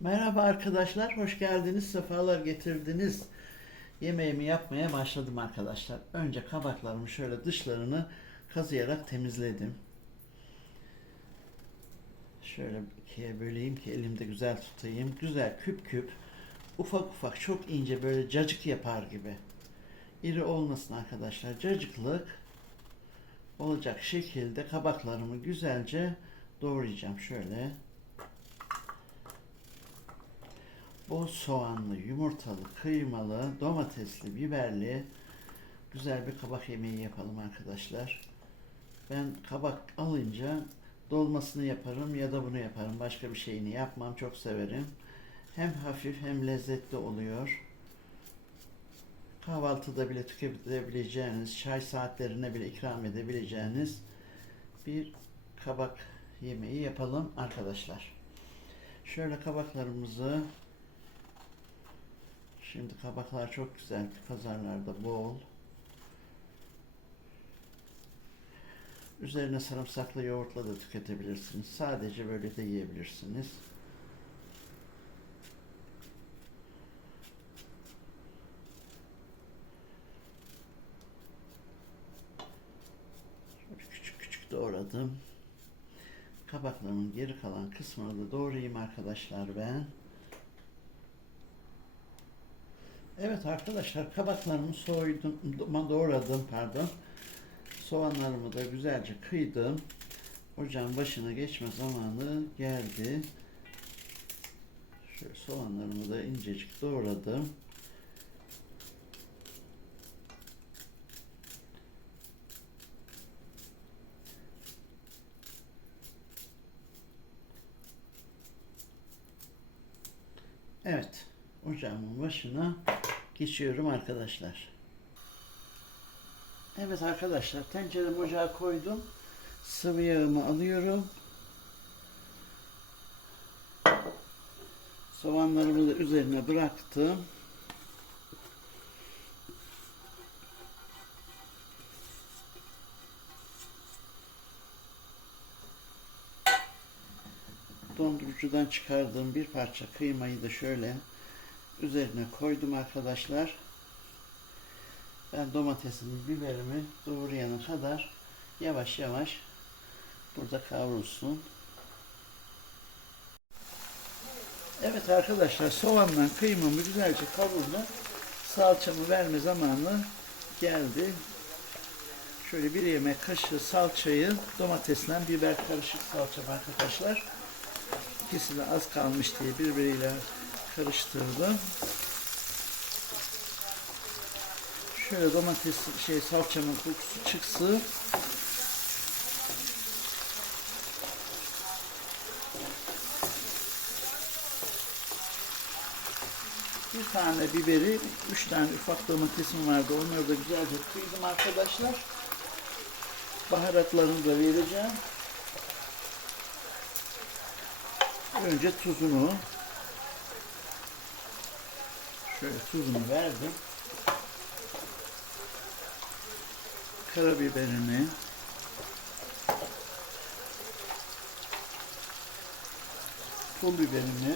Merhaba arkadaşlar, hoş geldiniz, sefalar getirdiniz. Yemeğimi yapmaya başladım arkadaşlar. Önce kabaklarımı şöyle dışlarını kazıyarak temizledim. Şöyle ikiye böleyim ki elimde güzel tutayım. Güzel küp küp, ufak ufak çok ince böyle cacık yapar gibi. İri olmasın arkadaşlar, cacıklık olacak şekilde kabaklarımı güzelce doğrayacağım şöyle. Bol soğanlı, yumurtalı, kıymalı, domatesli, biberli güzel bir kabak yemeği yapalım arkadaşlar. Ben kabak alınca dolmasını yaparım ya da bunu yaparım. Başka bir şeyini yapmam. Çok severim. Hem hafif hem lezzetli oluyor. Kahvaltıda bile tüketebileceğiniz, çay saatlerine bile ikram edebileceğiniz bir kabak yemeği yapalım arkadaşlar. Şöyle kabaklarımızı Şimdi kabaklar çok güzel. Pazarlarda bol. Üzerine sarımsaklı yoğurtla da tüketebilirsiniz. Sadece böyle de yiyebilirsiniz. Şöyle küçük küçük doğradım. Kabaklarımın geri kalan kısmını da doğrayayım arkadaşlar ben. Evet arkadaşlar kabaklarımı soydum, doğradım pardon. Soğanlarımı da güzelce kıydım. Ocağın başına geçme zamanı geldi. Şöyle soğanlarımı da incecik doğradım. Evet, ocağımın başına geçiyorum arkadaşlar. Evet arkadaşlar, tenceremi ocağa koydum. Sıvı yağımı alıyorum. Soğanlarımı da üzerine bıraktım. Dondurucudan çıkardığım bir parça kıymayı da şöyle üzerine koydum arkadaşlar. Ben domatesimi, biberimi doğrayana kadar yavaş yavaş burada kavrulsun. Evet arkadaşlar soğanla kıymamı güzelce kavurdum. Salçamı verme zamanı geldi. Şöyle bir yemek kaşığı salçayı domatesle biber karışık salça arkadaşlar. İkisi de az kalmış diye birbiriyle karıştırdım. Şöyle domates şey salçamın kokusu çıksın. Bir tane biberi, üç tane ufak domatesim vardı. Onları da güzelce kıydım arkadaşlar. Baharatlarını da vereceğim. Önce tuzunu şöyle tuzunu verdim. Karabiberini pul biberini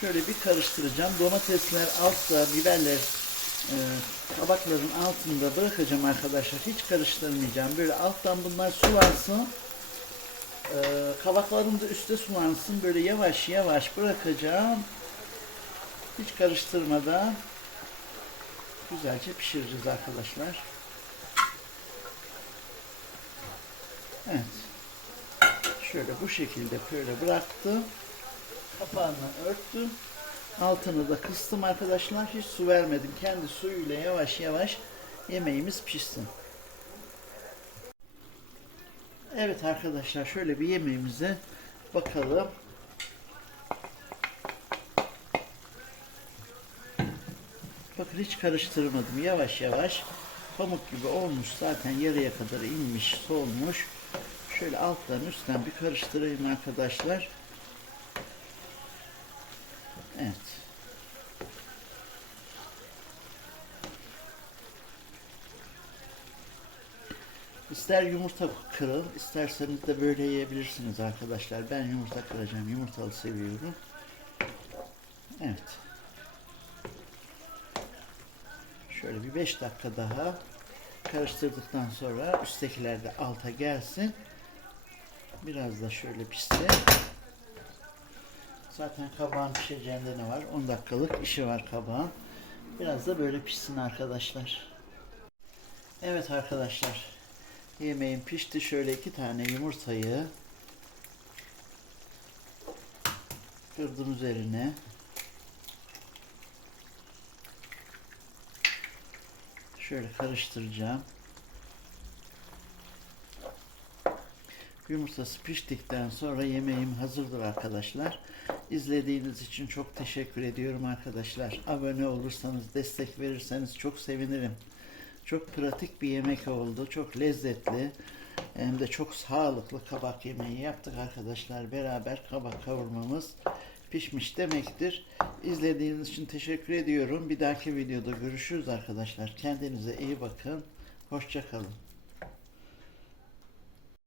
şöyle bir karıştıracağım. Domatesler altta, biberler e, kabakların altında bırakacağım arkadaşlar. Hiç karıştırmayacağım. Böyle alttan bunlar sulansın. E, kabakların da üstte sulansın. Böyle yavaş yavaş bırakacağım. Hiç karıştırmadan güzelce pişireceğiz arkadaşlar. Evet. Şöyle bu şekilde böyle bıraktım. Kapağını örttüm. Altını da kıstım arkadaşlar. Hiç su vermedim. Kendi suyuyla yavaş yavaş yemeğimiz pişsin. Evet arkadaşlar şöyle bir yemeğimize bakalım. Bakın hiç karıştırmadım. Yavaş yavaş pamuk gibi olmuş. Zaten yarıya kadar inmiş, solmuş. Şöyle alttan üstten bir karıştırayım arkadaşlar. Evet. İster yumurta kırın, isterseniz de böyle yiyebilirsiniz arkadaşlar. Ben yumurta kıracağım. Yumurtalı seviyorum. Evet. Şöyle bir 5 dakika daha karıştırdıktan sonra üsttekiler de alta gelsin. Biraz da şöyle pişsin. Zaten kabağın pişeceğinde ne var? 10 dakikalık işi var kabağın. Biraz da böyle pişsin arkadaşlar. Evet arkadaşlar. Yemeğim pişti. Şöyle iki tane yumurtayı kırdım üzerine. Şöyle karıştıracağım. Yumurtası piştikten sonra yemeğim hazırdır arkadaşlar. İzlediğiniz için çok teşekkür ediyorum arkadaşlar. Abone olursanız, destek verirseniz çok sevinirim. Çok pratik bir yemek oldu. Çok lezzetli. Hem de çok sağlıklı kabak yemeği yaptık arkadaşlar. Beraber kabak kavurmamız pişmiş demektir. İzlediğiniz için teşekkür ediyorum. Bir dahaki videoda görüşürüz arkadaşlar. Kendinize iyi bakın. Hoşçakalın.